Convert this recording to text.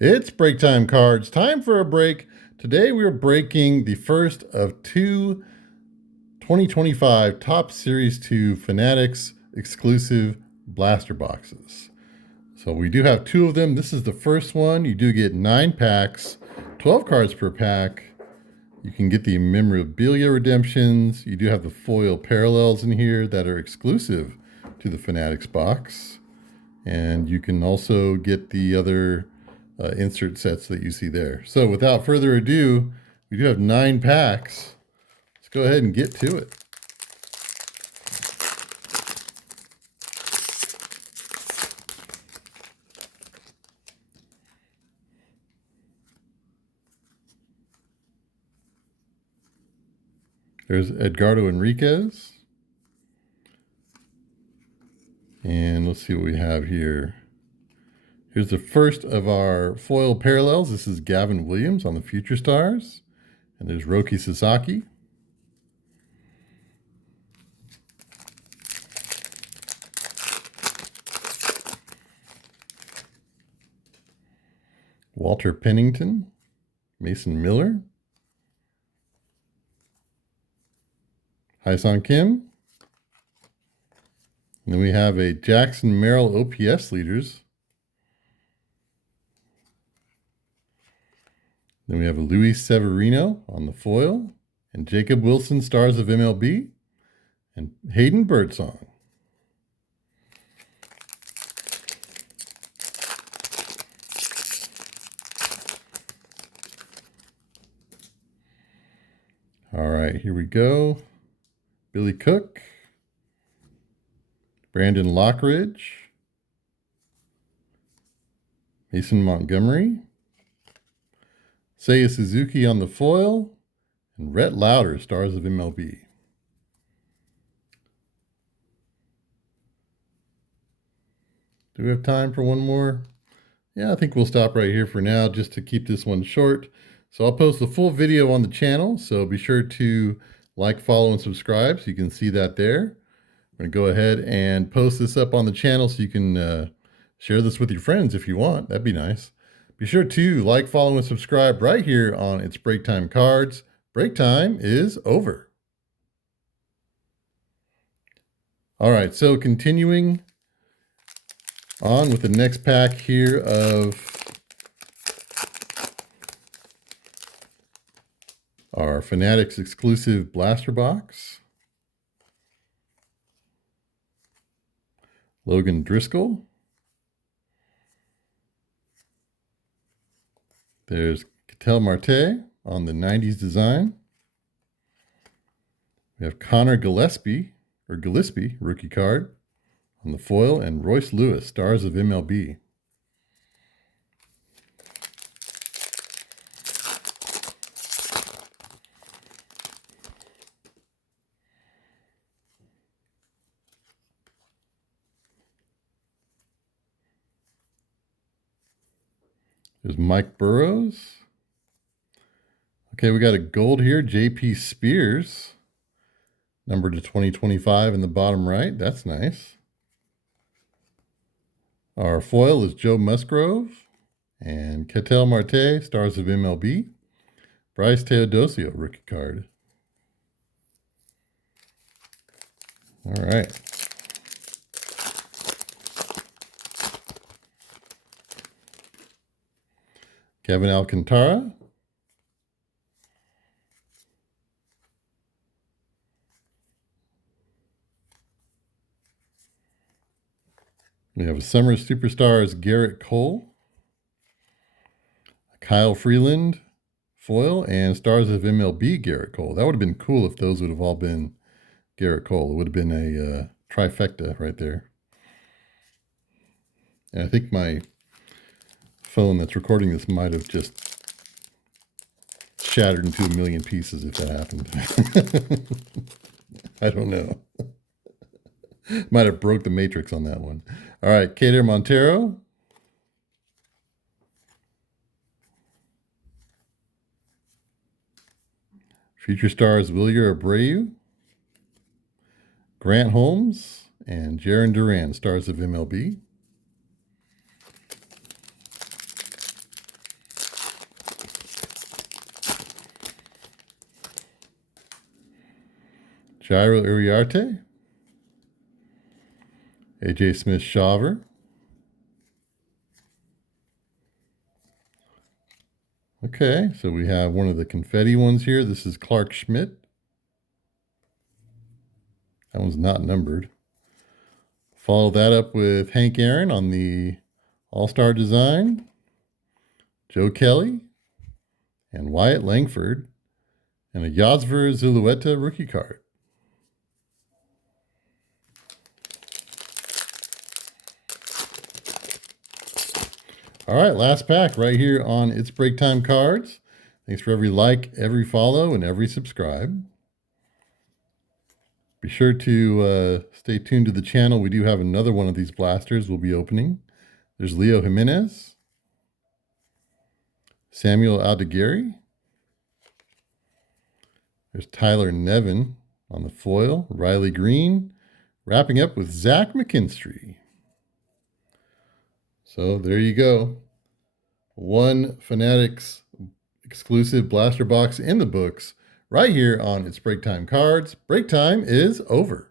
It's break time cards. Time for a break. Today we're breaking the first of two 2025 Top Series 2 Fanatics exclusive blaster boxes. So we do have two of them. This is the first one. You do get 9 packs, 12 cards per pack. You can get the memorabilia redemptions. You do have the foil parallels in here that are exclusive to the Fanatics box. And you can also get the other insert sets that you see there. So without further ado, we do have 9 packs. Let's go ahead and get to it. There's Edgardo Enriquez. And let's see what we have here. Here's the first of our foil parallels. This is Gavin Williams on the Future Stars. And there's Roki Sasaki. Walter Pennington. Mason Miller. Hyesung Kim. And then we have a Jackson Merrill OPS leaders. Then we have a Luis Severino on the foil, and Jacob Wilson, Stars of MLB, and Hayden Birdsong. All right, here we go. Billy Cook, Brandon Lockridge, Mason Montgomery, Seiya Suzuki on the foil, and Rhett Lauder, Stars of MLB. Do we have time for one more? Yeah, I think we'll stop right here for now just to keep this one short. So I'll post the full video on the channel, so be sure to like, follow, and subscribe so you can see that there. I'm going to go ahead and post this up on the channel so you can share this with your friends if you want. That'd be nice. Be sure to like, follow, and subscribe right here on It's Break Time Cards. Break time is over. All right, so continuing on with the next pack here of our Fanatics exclusive blaster box. Logan Driscoll. There's Ketel Marte on the 90s design. We have Connor Gillespie, rookie card, on the foil, and Royce Lewis, Stars of MLB. There's Mike Burrows. Okay, we got a gold here, J.P. Spears, number to 2025 in the bottom right. That's nice. Our foil is Joe Musgrove and Ketel Marte, Stars of MLB. Bryce Teodosio, rookie card. All right. Kevin Alcantara. We have a Summer Superstars Garrett Cole, Kyle Freeland foil, and Stars of MLB Garrett Cole. That would have been cool if those would have all been Garrett Cole. It would have been a trifecta right there. And I think my phone that's recording this might have just shattered into a million pieces if that happened. I don't know. Might have broke the matrix on that one. All right, Kader Montero. Future Stars Wilyer Abreu. Grant Holmes and Jarren Duran, Stars of MLB. Jairo Iriarte, AJ Smith-Shawver, okay, so we have one of the confetti ones here. This is Clark Schmidt. That one's not numbered. Follow that up with Hank Aaron on the All-Star design, Joe Kelly, and Wyatt Langford, and a Yasver Zulueta rookie card. All right, last pack right here on It's Break Time Cards. Thanks for every like, every follow, and every subscribe. Be sure to stay tuned to the channel. We do have another one of these blasters we'll be opening. There's Leo Jimenez, Samuel Aldeguerri. There's Tyler Nevin on the foil, Riley Green, wrapping up with Zach McKinstry. So there you go. One Fanatics exclusive blaster box in the books right here on It's Break Time Cards. Break time is over.